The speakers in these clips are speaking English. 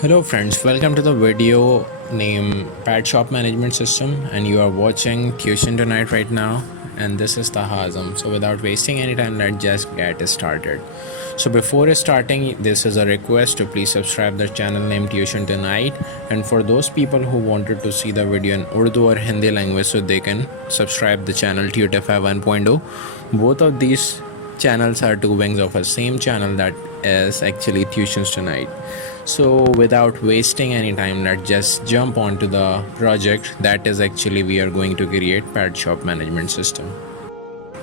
Hello friends, welcome to the video named Pad Shop Management System, and you are watching Tuition Tonight right now, and this is Tahazam. So without wasting any time, let's just get started. So before starting, this is a request to please subscribe the channel named Tuition Tonight, and for those people who wanted to see the video in Urdu or Hindi language, so they can subscribe the channel Tutify 1.0. Both of these channels are two wings of a same channel, that is actually Tuitions Tonight. So without wasting any time, let's just jump onto the project that is actually we are going to create Pad Shop Management System.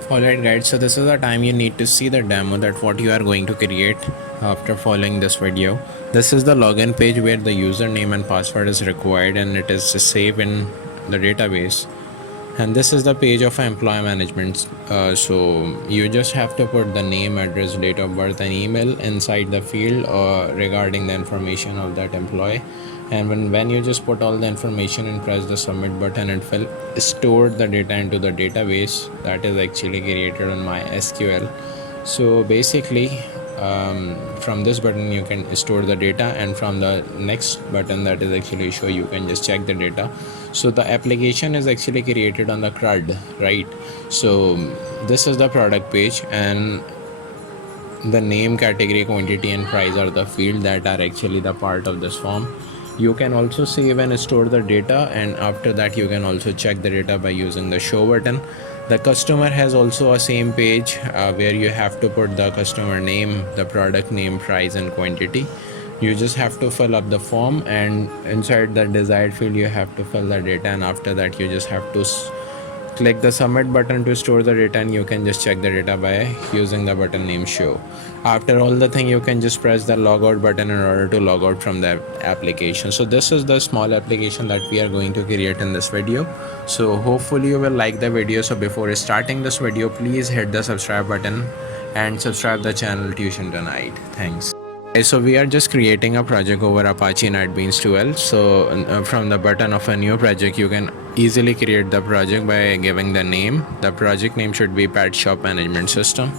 Alright guys, so this is the time you need to see the demo that what you are going to create after following this video. This is the login page where the username and password is required and it is saved in the database. And this is the page of employee management. So you just have to put the name, address, date of birth and email inside the field regarding the information of that employee. And when you just put all the information and press the submit button, it will store the data into the database that is actually created on MySQL. So basically from this button you can store the data, and from the next button that is actually show, you can just check the data. So the application is actually created on the CRUD, right? So this is the product page, and the name, category, quantity and price are the field that are actually the part of this form. You can also save and store the data, and after that you can also check the data by using the show button. The customer has also a same page where you have to put the customer name, the product name, price and quantity. You just have to fill up the form, and inside the desired field you have to fill the data, and after that you just have to click the submit button to store the data, and you can just check the data by using the button name show. After all the thing, you can just press the logout button in order to log out from the application. So this is the small application that we are going to create in this video. So hopefully you will like the video. So before starting this video, please hit the subscribe button and subscribe the channel Tuition Tonight. Thanks. So we are just creating a project over Apache NetBeans 12. So from the button of a new project, you can easily create the project by giving the name. The project name should be Pad Shop Management System.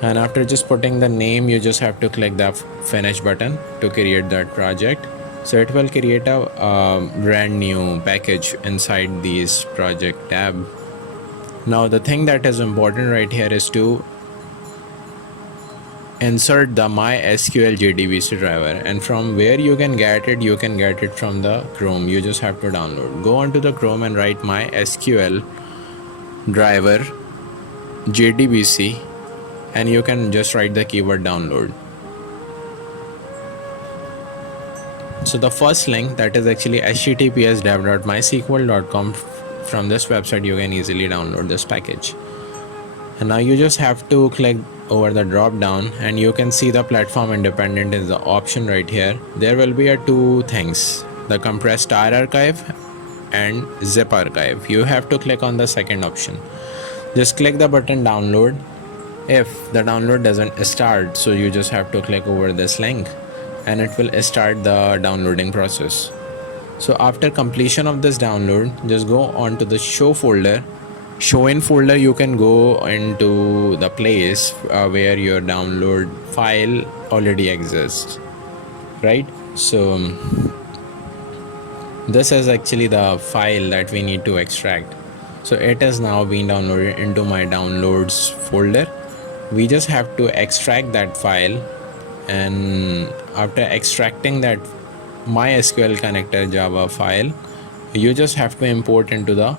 And after just putting the name, you just have to click the finish button to create that project. So it will create a brand new package inside this project tab. Now the thing that is important right here is to insert the MySQL JDBC driver, and from where you can get it from the Chrome. You just have to download. Go onto the Chrome and write MySQL driver JDBC, and you can just write the keyword download. So the first link, that is actually https://dev.mysql.com. From this website you can easily download this package. And now you just have to click over the drop down, and you can see the platform independent is the option right here. There will be two things, the compressed R archive and zip archive. You have to click on the second option. Just click the button download. If the download doesn't start, so you just have to click over this link and it will start the downloading process. So after completion of this download, just go on to the show folder. Show in folder, you can go into the place where your download file already exists, right? So this is actually the file that we need to extract. So it has now been downloaded into my downloads folder. We just have to extract that file, and after extracting that MySQL connector Java file, you just have to import into the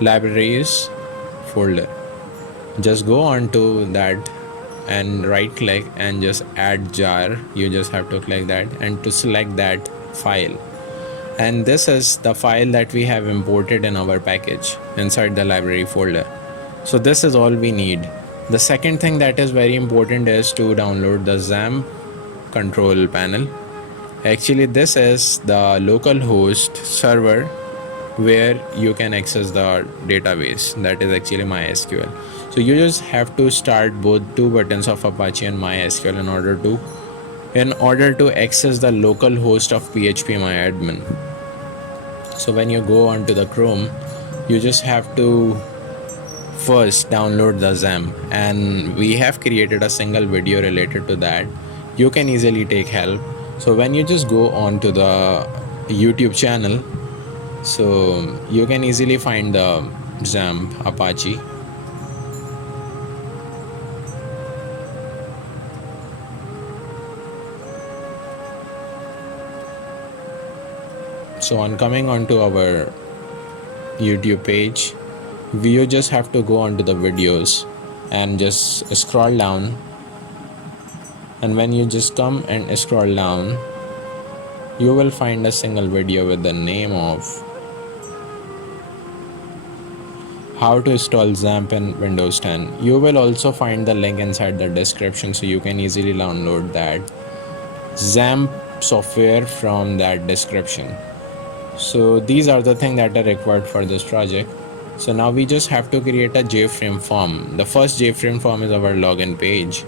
libraries folder. Just go on to that and right click and just add jar. You just have to click that and to select that file, and this is the file that we have imported in our package inside the library folder. So this is all we need. The second thing that is very important is to download the XAMPP control panel. Actually this is the local host server where you can access the database, that is actually MySQL. So you just have to start both two buttons of Apache and MySQL in order to access the local host of phpMyAdmin. So when you go onto the Chrome, you just have to first download the XAMPP, and we have created a single video related to that. You can easily take help. So when you just go on to the YouTube channel, so you can easily find the XAMPP Apache. So on coming onto our YouTube page, you just have to go onto the videos and just scroll down, and when you just come and scroll down, you will find a single video with the name of how to install XAMPP in Windows 10. You will also find the link inside the description, so you can easily download that XAMPP software from that description. So these are the things that are required for this project. So now we just have to create a JFrame form. The first JFrame form is our login page.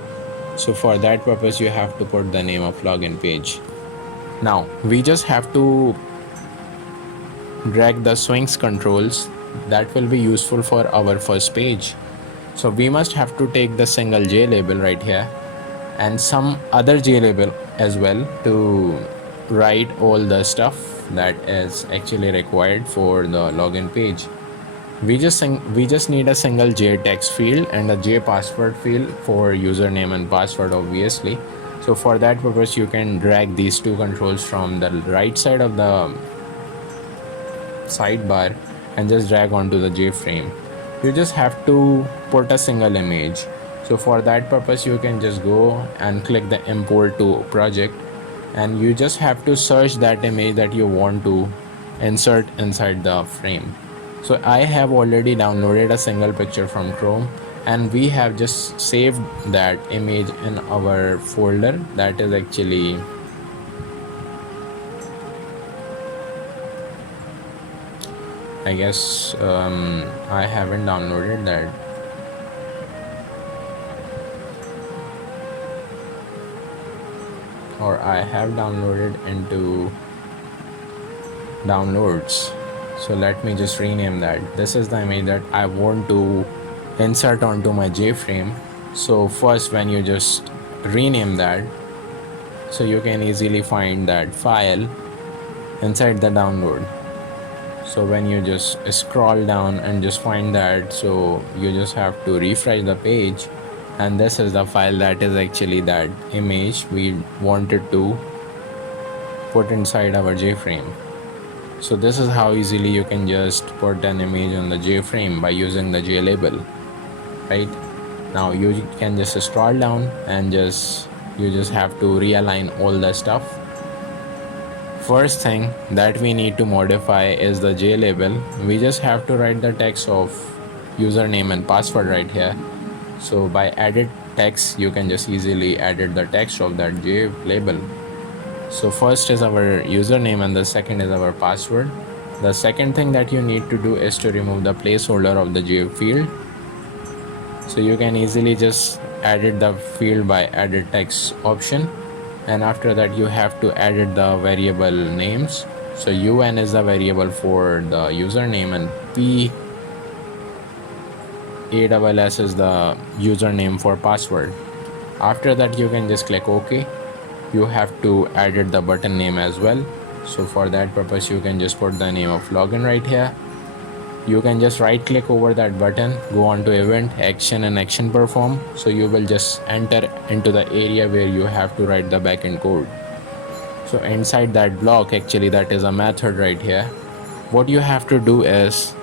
So for that purpose, you have to put the name of login page. Now we just have to drag the swings controls that will be useful for our first page. So we must have to take the single J label right here and some other J label as well to write all the stuff that is actually required for the login page. We just need a single J text field and a J password field for username and password, obviously. So for that purpose, you can drag these two controls from the right side of the sidebar and just drag onto the JFrame. You just have to put a single image. So for that purpose, you can just go and click the import to project, and you just have to search that image that you want to insert inside the frame. So I have already downloaded a single picture from Chrome, and we have just saved that image in our folder that is actually I guess I haven't downloaded that. Or I have downloaded into downloads. So let me just rename that. This is the image that I want to insert onto my JFrame. So first, when you just rename that, so you can easily find that file inside the download. So when you just scroll down and just find that, so you just have to refresh the page, and this is the file that is actually that image we wanted to put inside our JFrame. So this is how easily you can just put an image on the JFrame by using the J label, right? Now you can just scroll down and you just have to realign all the stuff. First thing that we need to modify is the J label. We just have to write the text of username and password right here. So by added text, you can just easily edit the text of that J label. So first is our username and the second is our password. The second thing that you need to do is to remove the placeholder of the J field. So you can easily just edit the field by edit text option, and after that you have to edit the variable names. So UN is the variable for the username and PASS is the username for password. After that you can just click OK. You have to edit the button name as well. So for that purpose, you can just put the name of login right here. You can just right click over that button, go on to event, action and action perform. So you will just enter into the area where you have to write the backend code. So inside that block, actually that is a method right here. What you have to do is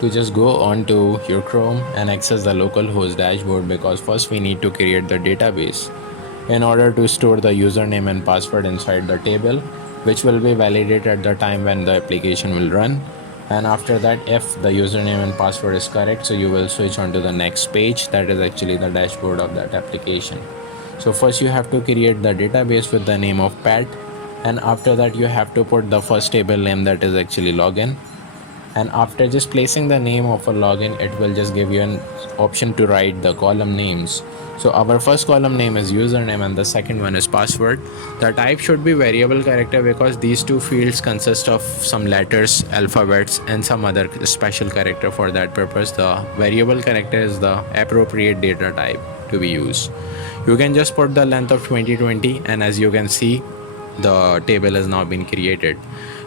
to just go on to your Chrome and access the localhost dashboard, because first we need to create the database in order to store the username and password inside the table, which will be validated at the time when the application will run. And after that, if the username and password is correct, so you will switch on to the next page, that is actually the dashboard of that application. So first you have to create the database with the name of Pat, and after that you have to put the first table name, that is actually login. and after just placing the name of a login, it will just give you an option to write the column names. So our first column name is username and the second one is password. The type should be variable character because these two fields consist of some letters, alphabets, and some other special character. For that purpose, the variable character is the appropriate data type to be used. You can just put the length of 2020, and as you can see, the table has now been created.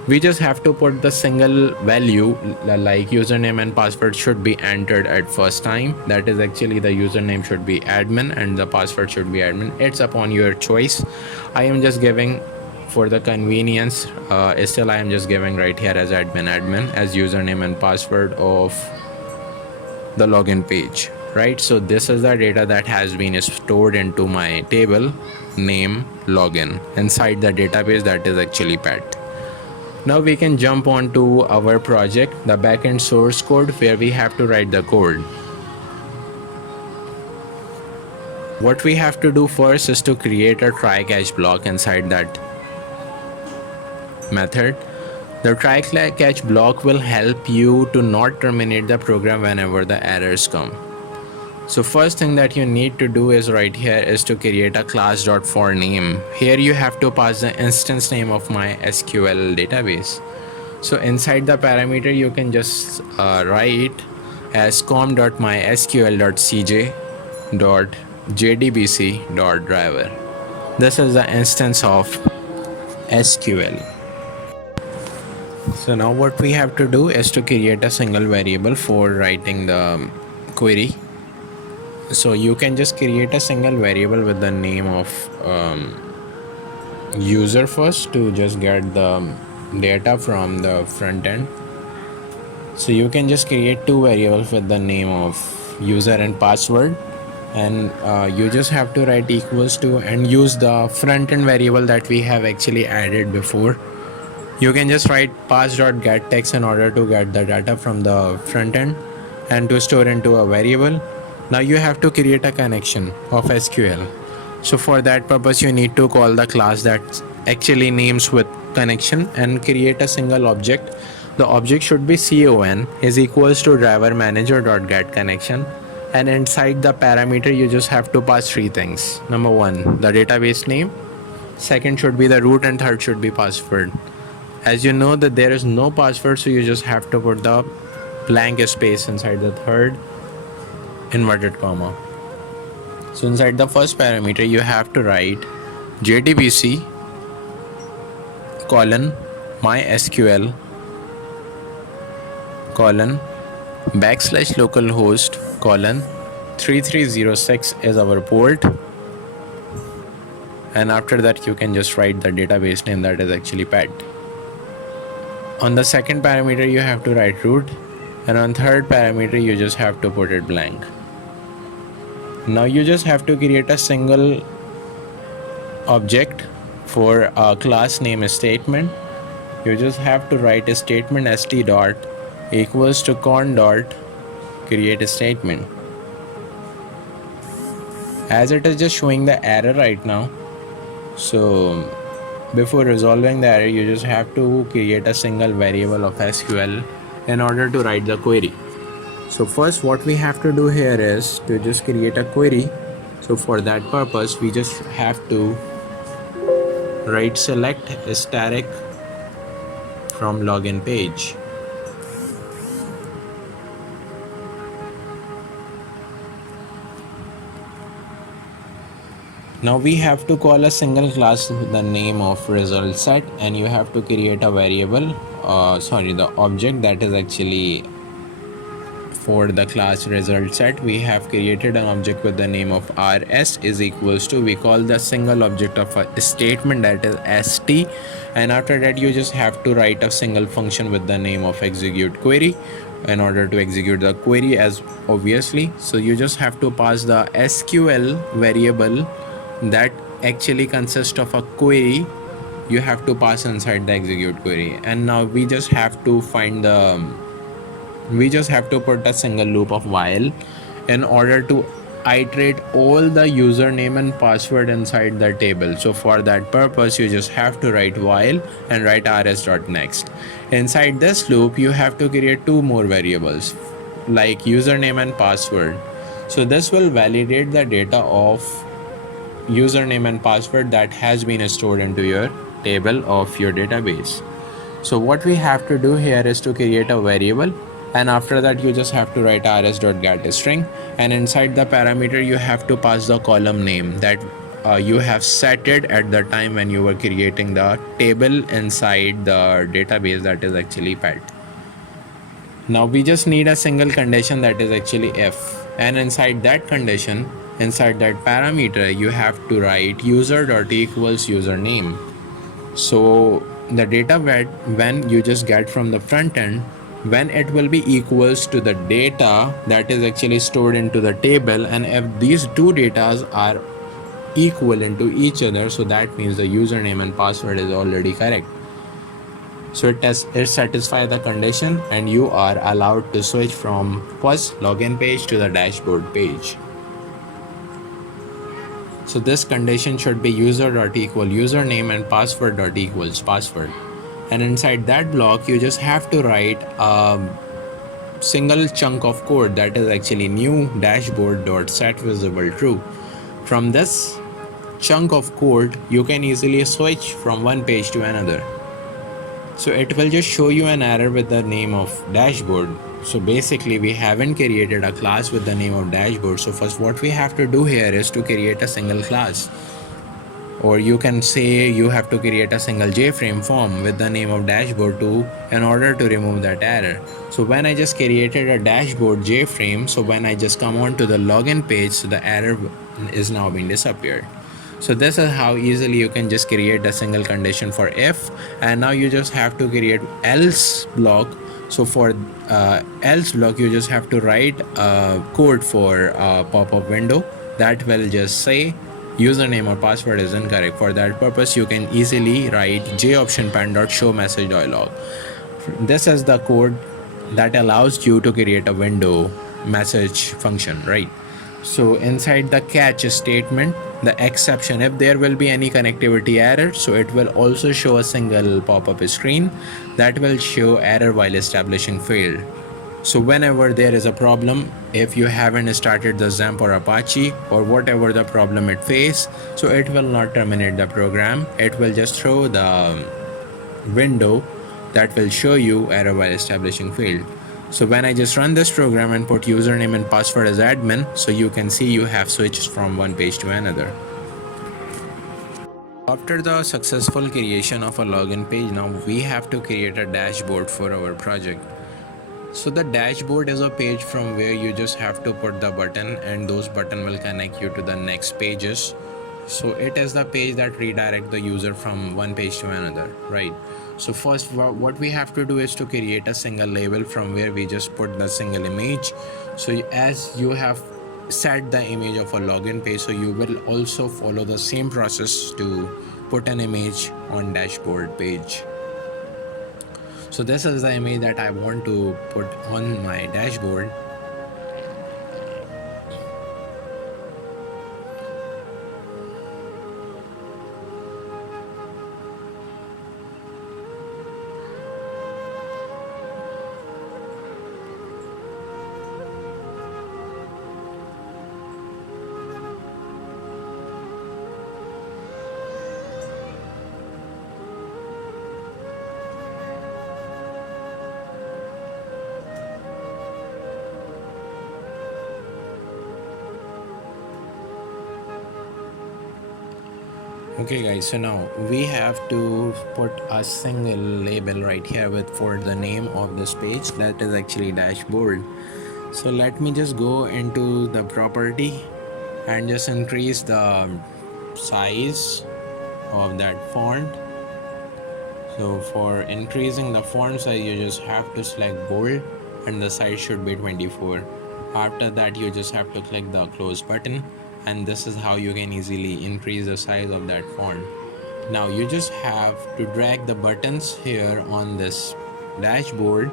We just have to put the single value, like username and password should be entered at first time. That is actually the username should be admin and the password should be admin. It's upon your choice. I am just giving for the convenience, still I am just giving right here as admin as username and password of the login page, right? So this is the data that has been stored into my table name login inside the database, that is actually pet. Now we can jump on to our project, the backend source code, where we have to write the code. What we have to do first is to create a try catch block inside that method. The try catch block will help you to not terminate the program whenever the errors come. So first thing that you need to do is right here is to create a class.forName. Here you have to pass the instance name of MySQL database. So inside the parameter you can just write as com.mysql.cj.jdbc.driver. This is the instance of SQL. So now what we have to do is to create a single variable for writing the query. So you can just create a single variable with the name of user first to just get the data from the front end. So you can just create two variables with the name of user and password, and you just have to write equals to and use the front end variable that we have actually added before. You can just write pass.getText in order to get the data from the front end and to store into a variable. Now you have to create a connection of SQL. So for that purpose you need to call the class that actually names with connection and create a single object. The object should be con is equals to driver manager.getConnection, and inside the parameter you just have to pass three things. Number one, the database name, second should be the root, and third should be password. As you know that there is no password, so you just have to put the blank space inside the third inverted comma. So inside the first parameter you have to write JDBC colon MySQL colon backslash localhost colon 3306 is our port, and after that you can just write the database name, that is actually pet. On the second parameter you have to write root, and on third parameter you just have to put it blank. Now you just have to create a single object for a class name statement. You just have to write a statement st dot equals to con dot create a statement. As it is just showing the error right now, so before resolving the error you just have to create a single variable of SQL in order to write the query. So first what we have to do here is to just create a query. So for that purpose we just have to write select static from login page. Now we have to call a single class with the name of result set, and you have to create a variable, the object that is actually for the class result set. We have created an object with the name of rs is equals to, we call the single object of a statement that is st, and after that you just have to write a single function with the name of execute query in order to execute the query, as obviously. So you just have to pass the SQL variable that actually consists of a query, you have to pass inside the execute query. And now we just have to find the, we just have to put a single loop of while in order to iterate all the username and password inside the table. So for that purpose, you just have to write while and write rs.next. Inside this loop, you have to create two more variables like username and password. So this will validate the data of username and password that has been stored into your table of your database. So what we have to do here is to create a variable, and after that you just have to write rs.getString, and inside the parameter you have to pass the column name that you have set it at the time when you were creating the table inside the database, that is actually pet. Now we just need a single condition, that is actually if, and inside that condition, inside that parameter, you have to write user.equals username. So the data when you just get from the front end, when it will be equals to the data that is actually stored into the table, and if these two datas are equal into each other, so that means the username and password is already correct. So it satisfies the condition, and you are allowed to switch from first login page to the dashboard page. So this condition should be user.equal username and password.equals password. And inside that block, you just have to write a single chunk of code, that is actually new dashboard.setVisibleTrue. From this chunk of code, you can easily switch from one page to another. So it will just show you an error with the name of dashboard. So basically we haven't created a class with the name of dashboard. So first what we have to do here is to create a single class, or you can say you have to create a single JFrame form with the name of dashboard too in order to remove that error. So when I just created a dashboard JFrame, so when I just come on to the login page, so the error is now being disappeared. So this is how easily you can just create a single condition for if, and now you just have to create else block. So for else block, you just have to write code for a pop-up window that will just say username or password is incorrect. For that purpose, you can easily write joptionpen.show message dialog. This is the code that allows you to create a window message function, right? So inside the catch statement, the exception, if there will be any connectivity error, so it will also show a single pop-up screen that will show error while establishing failed. So whenever there is a problem, if you haven't started the XAMPP or Apache or whatever the problem it faces, so it will not terminate the program. It will just throw the window that will show you error while establishing failed. So when I just run this program and put username and password as admin, so you can see you have switched from one page to another. After the successful creation of a login page, now we have to create a dashboard for our project. So the dashboard is a page from where you just have to put the button, and those button will connect you to the next pages. So it is the page that redirect the user from one page to another, right? So first what we have to do is to create a single label from where we just put the single image. So as you have set the image of a login page, so you will also follow the same process to put an image on dashboard page. So this is the image that I want to put on my dashboard. Okay guys, so now we have to put a single label right here with for the name of this page, that is actually dashboard. So let me just go into the property and just increase the size of that font. So for increasing the font size, you just have to select bold and the size should be 24. After that, you just have to click the close button, and this is how you can easily increase the size of that font. Now you just have to drag the buttons here on this dashboard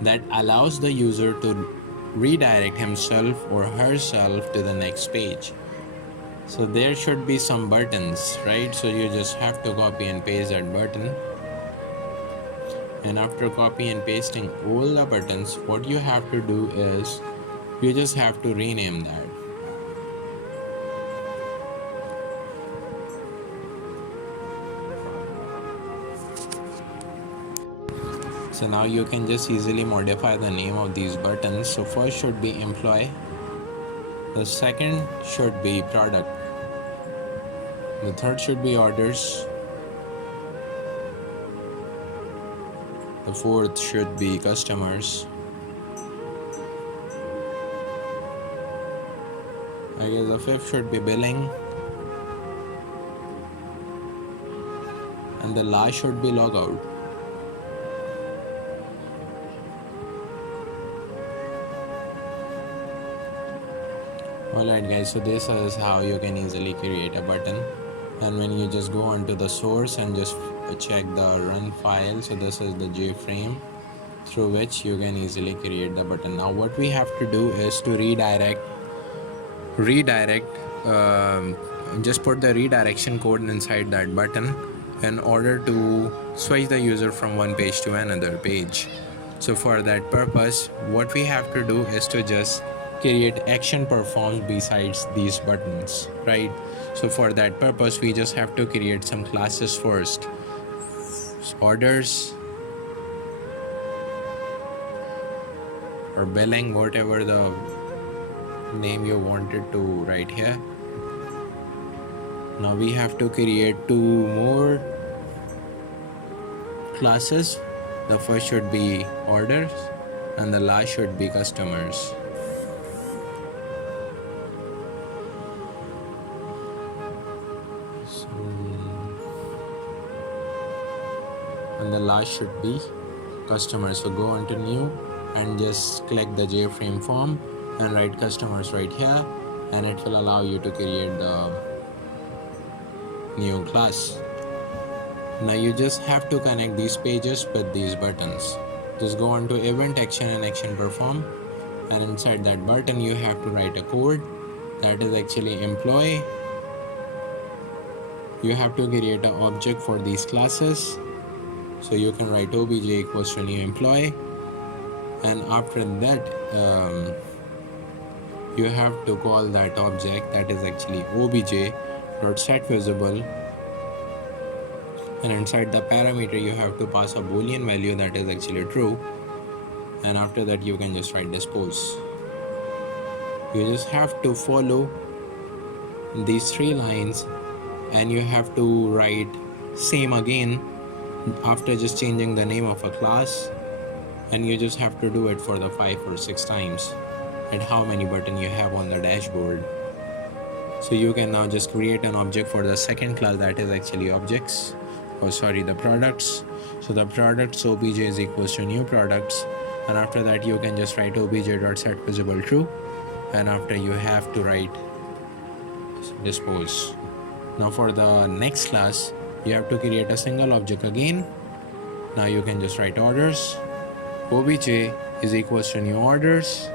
that allows the user to redirect himself or herself to the next page. So there should be some buttons, right? So you just have to copy and paste that button. And after copy and pasting all the buttons, what you have to do is you just have to rename that. So now you can just easily modify the name of these buttons. So first should be employee, the second should be product, the third should be orders, the fourth should be customers, I guess the fifth should be billing, and the last should be logout. Alright guys, so this is how you can easily create a button. And when you just go onto the source and just check the run file, so this is the JFrame through which you can easily create the button. Now what we have to do is to redirect just put the redirection code inside that button in order to switch the user from one page to another page. So for that purpose, what we have to do is to just create action performed besides these buttons, right? So for that purpose, we just have to create some classes first. Orders or billing, whatever the name you wanted to write here. Now we have to create two more classes. The first should be orders and the last should be customers. And the last should be customers. So go onto new and just click the JFrame form and write customers right here, and it will allow you to create the new class. Now you just have to connect these pages with these buttons. Just go on to event action and action perform, and inside that button you have to write a code that is actually employee. You have to create an object for these classes, so you can write obj equals to new employee, and after that you have to call that object that is actually obj.setVisible, and inside the parameter you have to pass a boolean value that is actually true, and after that you can just write dispose. You just have to follow these 3 lines and you have to write same again after just changing the name of a class, and you just have to do it for the 5 or 6 times at how many buttons you have on the dashboard. So you can now just create an object for the second class that is actually objects, the products. So the products obj is equals to new products, and after that you can just write obj.setVisible true, and after you have to write dispose. Now for the next class you have to create a single object again. Now you can just write orders, obj is equals to new orders,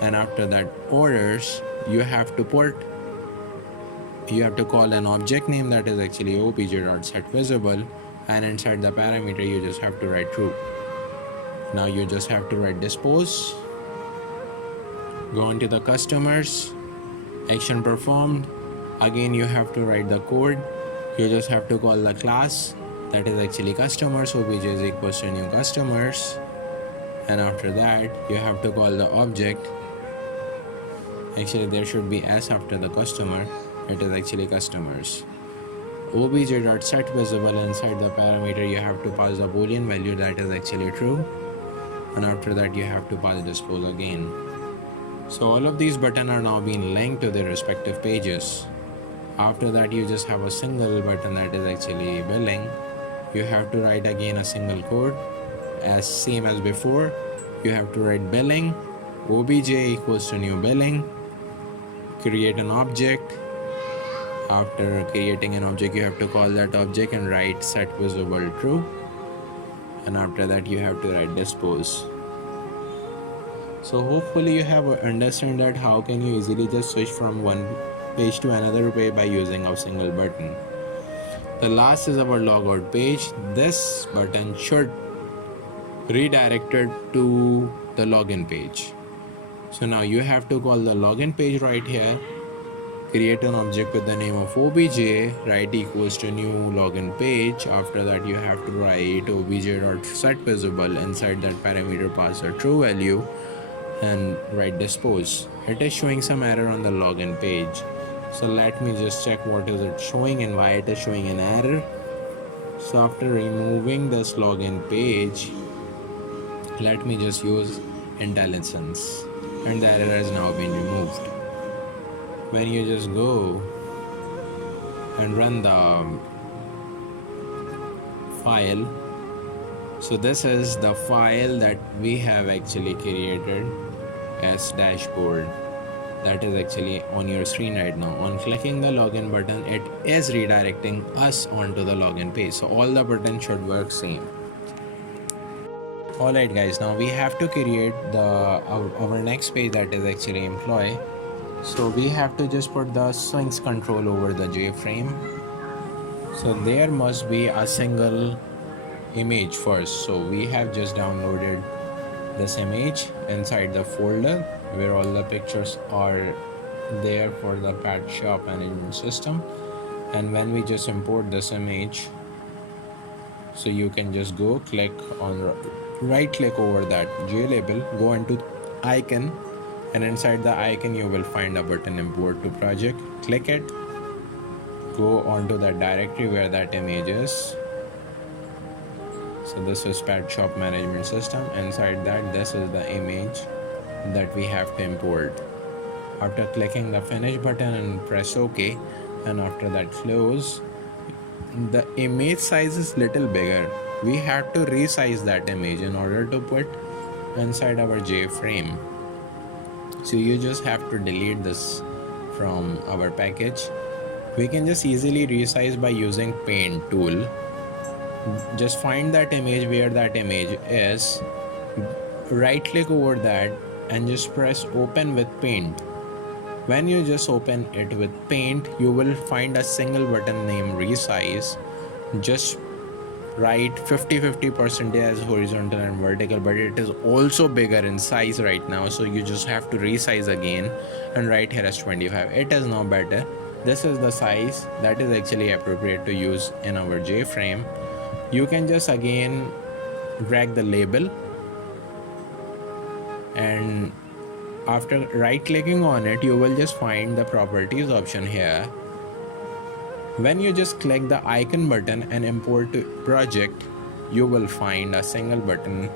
and after that orders you have to call an object name that is actually obj.setVisible, and inside the parameter you just have to write true. Now you just have to write dispose. Go into the customers, action performed. Again you have to write the code. You just have to call the class that is actually customers, obj is equals to new customers, and after that you have to call the object. Actually there should be s after the customer, it is actually customers. obj.setVisible, inside the parameter you have to pass the boolean value that is actually true, and after that you have to pass dispose again. So all of these buttons are now being linked to their respective pages. After that you just have a single button that is actually billing. You have to write again a single code as same as before. You have to write billing, obj equals to new billing, create an object. After creating an object you have to call that object and write setVisible true, and after that you have to write dispose. So hopefully you have understood that how can you easily just switch from one page to another page by using a single button. The last is our logout page. This button should redirect it to the login page. So now you have to call the login page right here, create an object with the name of obj, write equals to new login page. After that you have to write obj.setVisible, inside that parameter pass a true value and write dispose. It is showing some error on the login page. So let me just check what is it showing and why it is showing an error. So after removing this login page, let me just use IntelliSense, and the error has now been removed. When you just go and run the file, so this is the file that we have actually created as dashboard, that is actually on your screen right now. On clicking the login button, it is redirecting us onto the login page, so all the buttons should work same. Alright guys, now we have to create our next page, that is actually employee. So we have to just put the swings control over the JFrame. So there must be a single image first. So we have just downloaded this image inside the folder where all the pictures are there for the pet shop management system. And when we just import this image, so you can just go click on right click over that J label, go into icon, and inside the icon you will find a button import to project. Click it, go onto that directory where that image is. So this is pet shop management system. Inside that, this is the image that we have to import. After clicking the finish button and press OK, and after that close, the image size is little bigger. We have to resize that image in order to put inside our JFrame. So you just have to delete this from our package. We can just easily resize by using paint tool. Just find that image where that image is, right click over that and just press open with paint. When you just open it with paint, you will find a single button named resize. Just write 50-50% as horizontal and vertical, but it is also bigger in size right now, so you just have to resize again and write here as 25. It is now better. This is the size that is actually appropriate to use in our JFrame. You can just again drag the label, and after right clicking on it, you will just find the properties option here. When you just click the icon button and import to project, you will find a single button,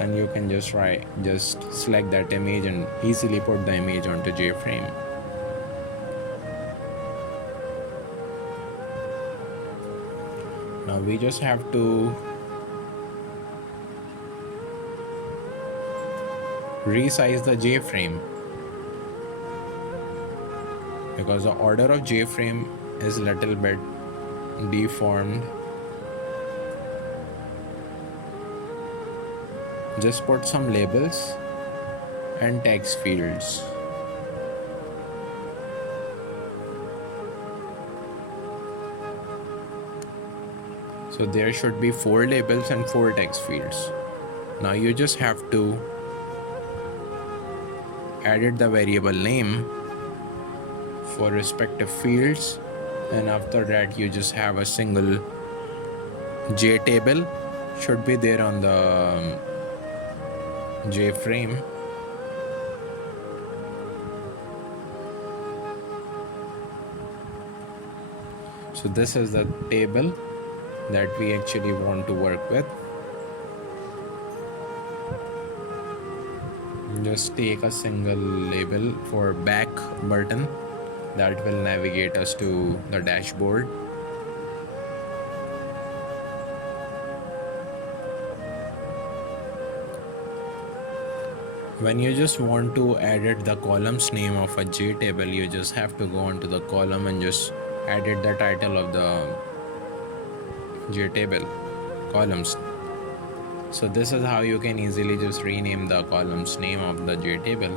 and you can just select that image and easily put the image onto JFrame. Now we just have to resize the JFrame, because the order of JFrame is little bit deformed. Just put some labels and text fields. So there should be 4 labels and 4 text fields. Now you just have to edit the variable name for respective fields, and after that you just have a single J table should be there on the JFrame. So this is the table that we actually want to work with. Just take a single label for back button that will navigate us to the dashboard. When you just want to edit the columns name of a J table, you just have to go onto the column and just edit the title of the J table columns. So this is how you can easily just rename the column's name of the JTable.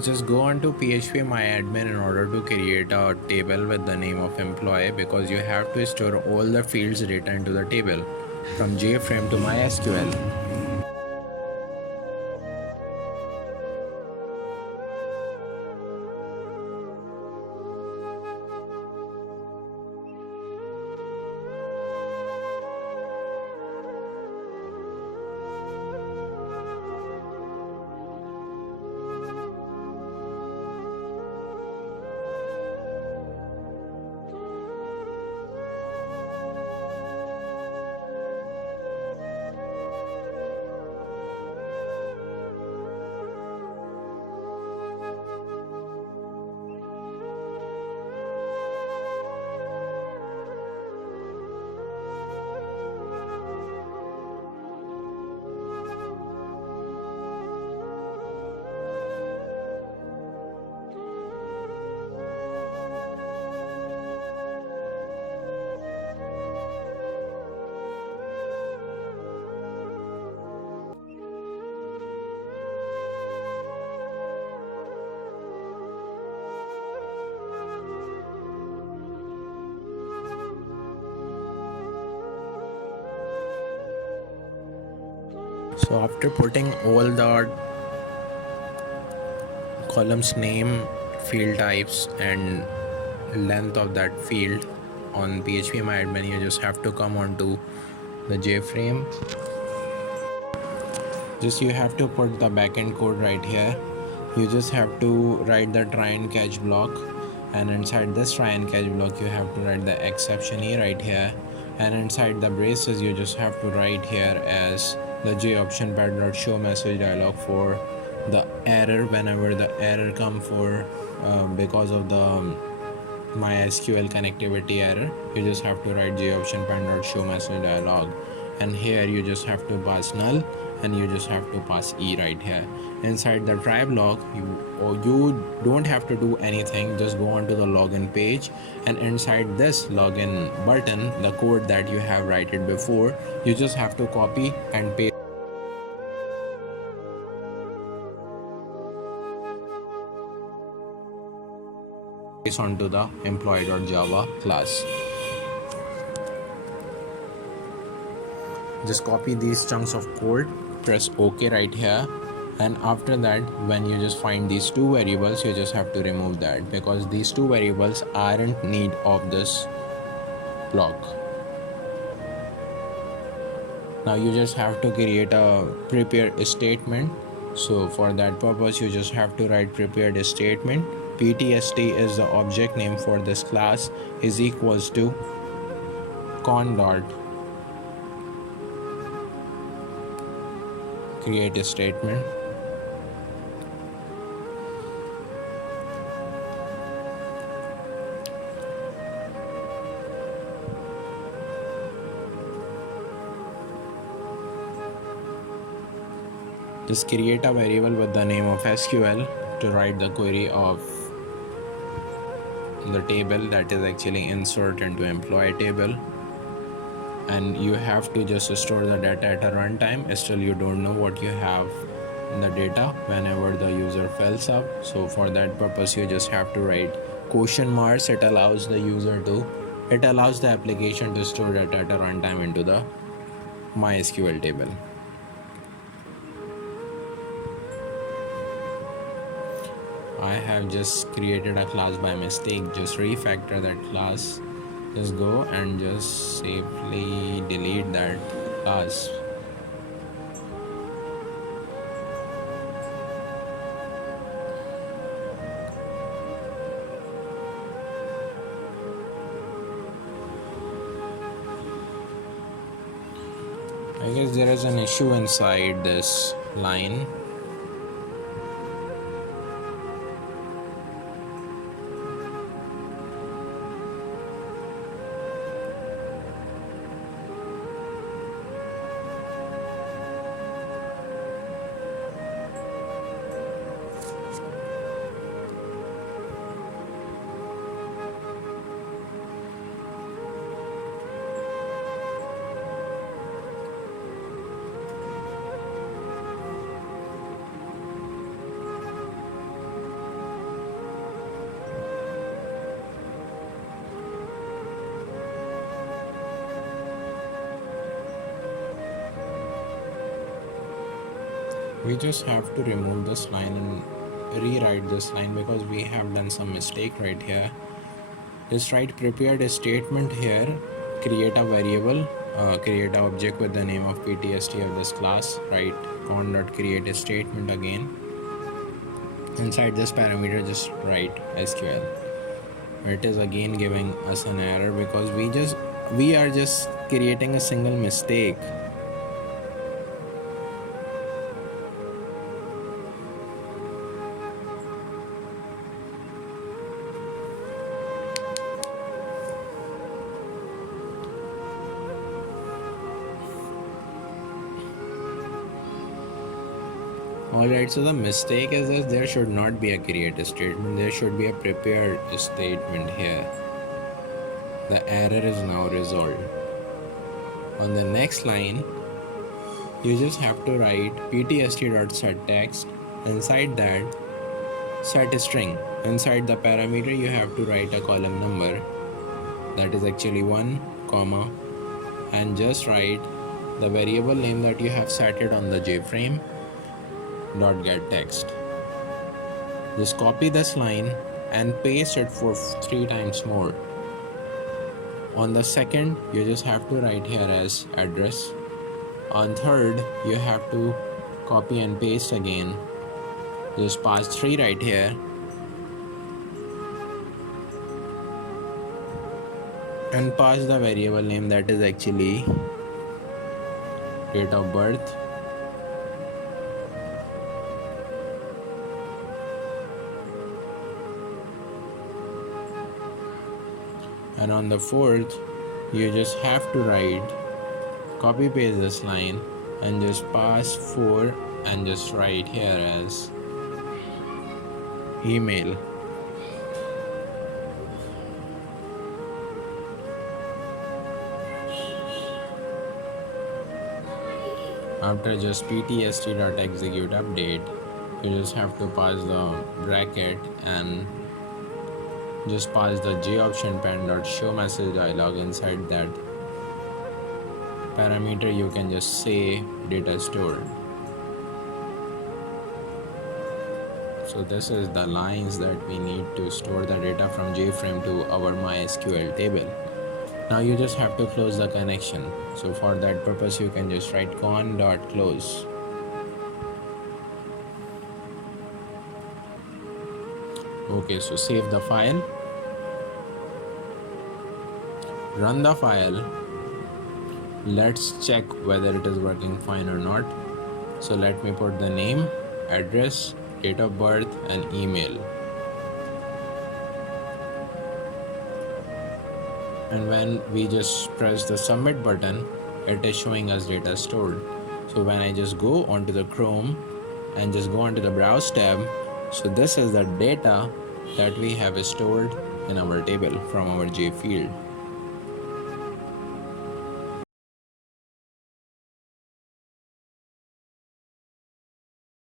So just go on to PHP MyAdmin in order to create a table with the name of employee, because you have to store all the fields data into the table from JFrame to MySQL. So after putting all the columns name, field types and length of that field on PHP MyAdmin, you just have to come onto the JFrame. Just you have to put the backend code right here. You just have to write the try and catch block, and inside this try and catch block you have to write the exception E right here, and inside the braces you just have to write here as the J option pad.show message dialog for the error whenever the error come for because of the MySQL connectivity error. You just have to write J option pad.show message dialog, and here you just have to pass null, and you just have to pass E right here. Inside the try block, you don't have to do anything. Just go onto the login page, and inside this login button, the code that you have written before, you just have to copy and paste onto the employee.java class. Just copy these chunks of code press OK right here, and after that when you just find these two variables, you just have to remove that because these two variables aren't need of this block. Now you just have to create a prepared statement. So for that purpose you just have to write prepared statement. PTSD is the object name for this class, is equals to con dot create a statement. Just create a variable with the name of SQL to write the query of the table that is actually insert into employee table, and you have to just store the data at a runtime. Still you don't know what you have in the data whenever the user fills up. So for that purpose you just have to write question marks. It allows the application to store data at a runtime into the MySQL table. I have just created a class by mistake. Just refactor that class. Just go and just safely delete that class. I guess there is an issue inside this line. We just have to remove this line and rewrite this line because we have done some mistake right here. Just write prepared a statement here, create a variable, create an object with the name of PTSD of this class, write on dot create a statement again. Inside this parameter just write SQL. It is again giving us an error because we are just creating a single mistake. Alright, so the mistake is that there should not be a create statement, there should be a prepared statement here. The error is now resolved. On the next line, you just have to write ptst.setText. Inside that, set string. Inside the parameter, you have to write a column number that is actually 1, comma, and just write the variable name that you have set it on the JFrame dot get text. Just copy this line and paste it for 3 times more. On the second, you just have to write here as address. On third, you have to copy and paste again. Just pass 3 right here. And pass the variable name that is actually date of birth. And on the fourth, you just have to write, copy paste this line and just pass 4 and just write here as email. After just ptst.execute update, you just have to pass the bracket and just pass the jOptionPen.show message dialog. Inside that parameter you can just say data stored. So this is the lines that we need to store the data from JFrame to our MySQL table. Now you just have to close the connection. So for that purpose, you can just write con.close. Okay, so save the file, run the file. Let's check whether it is working fine or not. So let me put the name, address, date of birth, and email. And when we just press the submit button, it is showing us data stored. So when I just go onto the Chrome and just go onto the browse tab, so this is the data that we have stored in our table from our J field.